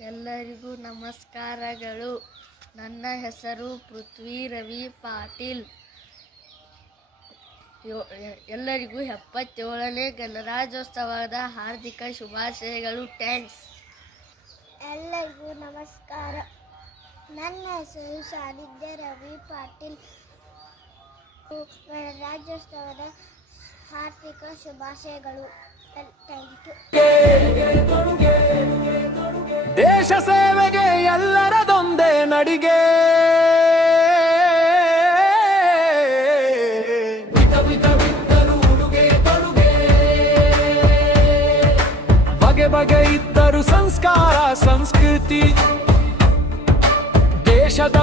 ಎಲ್ಲರಿಗೂ ನಮಸ್ಕಾರಗಳು. ನನ್ನ ಹೆಸರು ಪೃಥ್ವಿ ರವಿ ಪಾಟೀಲ್. ಎಲ್ಲರಿಗೂ ಎಪ್ಪತ್ತೇಳನೇ ಗಣರಾಜ್ಯೋತ್ಸವದ ಹಾರ್ದಿಕ ಶುಭಾಶಯಗಳು. ಥ್ಯಾಂಕ್ಸ್. ಎಲ್ಲರಿಗೂ ನಮಸ್ಕಾರ. ನನ್ನ ಹೆಸರು ಸಾನಿಧ್ಯ ರವಿ ಪಾಟೀಲ್. ಗಣರಾಜ್ಯೋತ್ಸವದ ಹಾರ್ದಿಕ ಶುಭಾಶಯಗಳು. Thank you. ನಡಿಗೆ. ಬಗೆ ಬಗೆ ಇದ್ದರು ಸಂಸ್ಕಾರ ಸಂಸ್ಕೃತಿ. ದೇಶದ